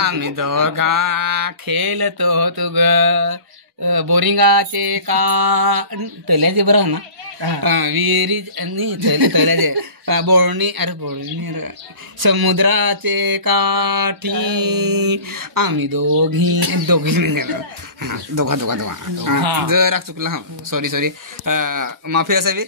आम्ही दोघा खेळतो होतो ग बोरिंगाचे का तल्याचे बरं ना विहिरी तल्याचे बोळणी अरे बोळणी समुद्राचे काठी आम्ही दोघी दोघा जरा चुकला हा सॉरी माफी असावी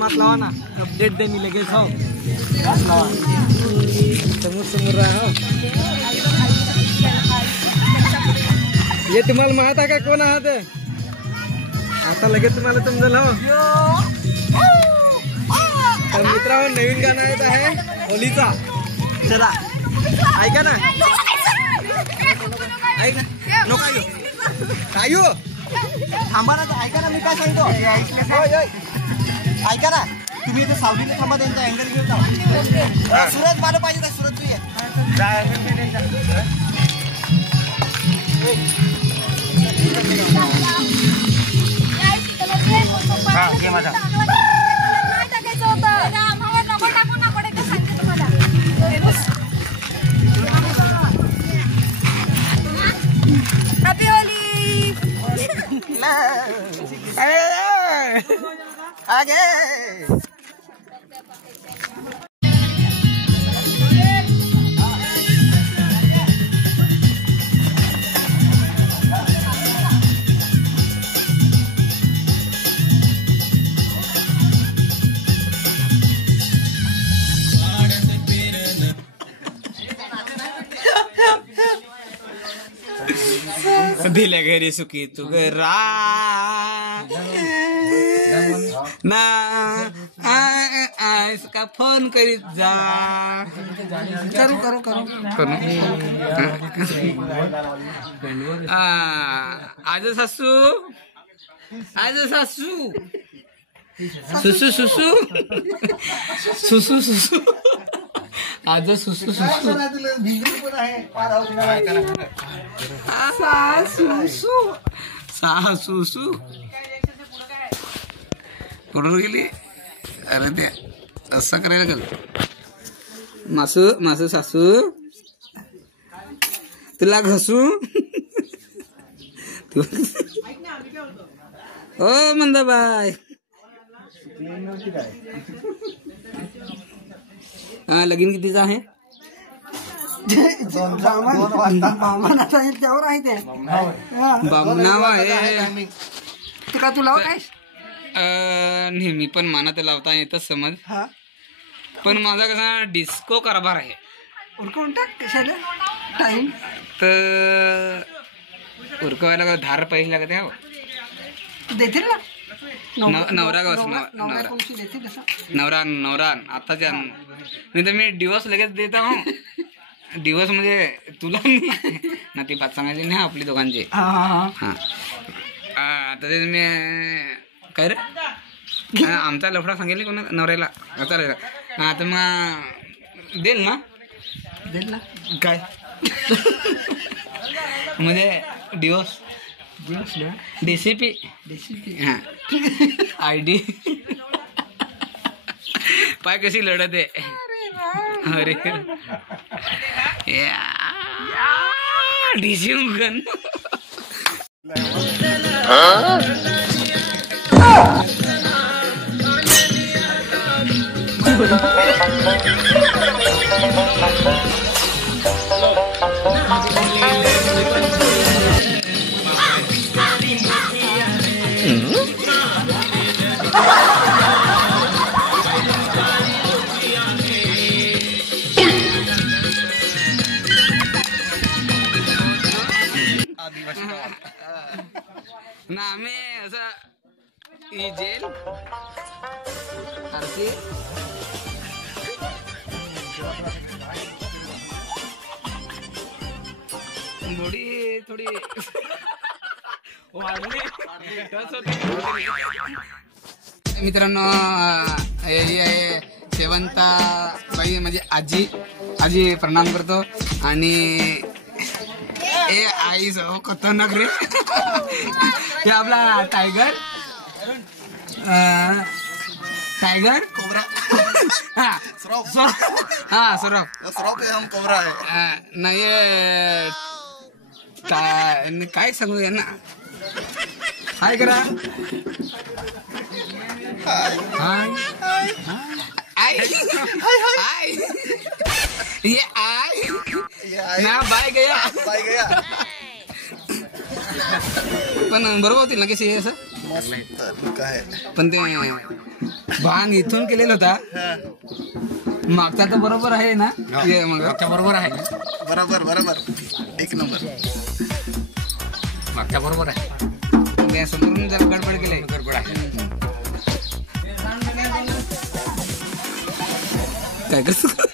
मास लावा ना अपडेट दे मी लगेच हो समोर राहा हे तुम्हाला माहित आहे का कोण आहात आता लगेच तुम्हाला समजेल हो तर मित्रांनो नवीन गाणं येत आहे होलीचा चला ऐका ना ऐका नको कायू थांबा ना ऐका ना मी काय सांगतो ऐका ना तुम्ही इथे सावलीला थांबा त्यांचा अँगल घेऊन जा सुरत मला पाहिजे का सुरत तू ये माझा हॅपी होली आगे दिल्या घरी सुखी तू रा ना का फोन करीत जा करू आज सासू सुसू आज सुसू सासू कुठून गेली अरे ते असं करायला लागेल मासू मासू सासू तुला घसू ओ मंदाबाई हा लगीन कितीचा आहे त्यावर आहे ते बाबनाव आहे तुला तुला काय नेहमी पण माना ते लावता येतच समज हा पण माझा कसा डिस्को कारभार आहे उरकवून कशाला टाइम तर उरकवायला धार पैसे लागत आहे देतील ना नवरा गावस नवरा कोणची देतील असं नवरा नवरा आताच्या नाही तर मी दिवस लगेच देत आहो दिवस म्हणजे तुला ना ती बात सांगायची नाही आपली दोघांची हा हा हा आता ते मी काय रे आमचा लफडा सांगेल कोणा नवऱ्याला चालेल हा तर मग देईल ना देईल ना काय म्हणजे दिवस DCP हा ID पाय कशी लढत आहे अरे डीसी गन ना आम्ही असं जेल आरती बॉडी थोडी वाढली मित्रांनो हे आहे शेवंता बाई म्हणजे आजी आजी प्रणाम करतो आणि ए आई सो खतरनाक रे हे आपला टायगर टाइगर कोबरा हाँ हाँ सौरभ पे हम कोबरा है नाही काय सांगू यांना हाय करा हाय आई आई ये आई ना बाय गया पण बरोबर होतील ना कशी असं पण ते भांग इथून केलेला होता मागचा तर बरोबर आहे ना मागच्या बरोबर आहे एक नंबर मागच्या बरोबर आहे समोरून जरा गडबड केली गडबड आहे काय कसं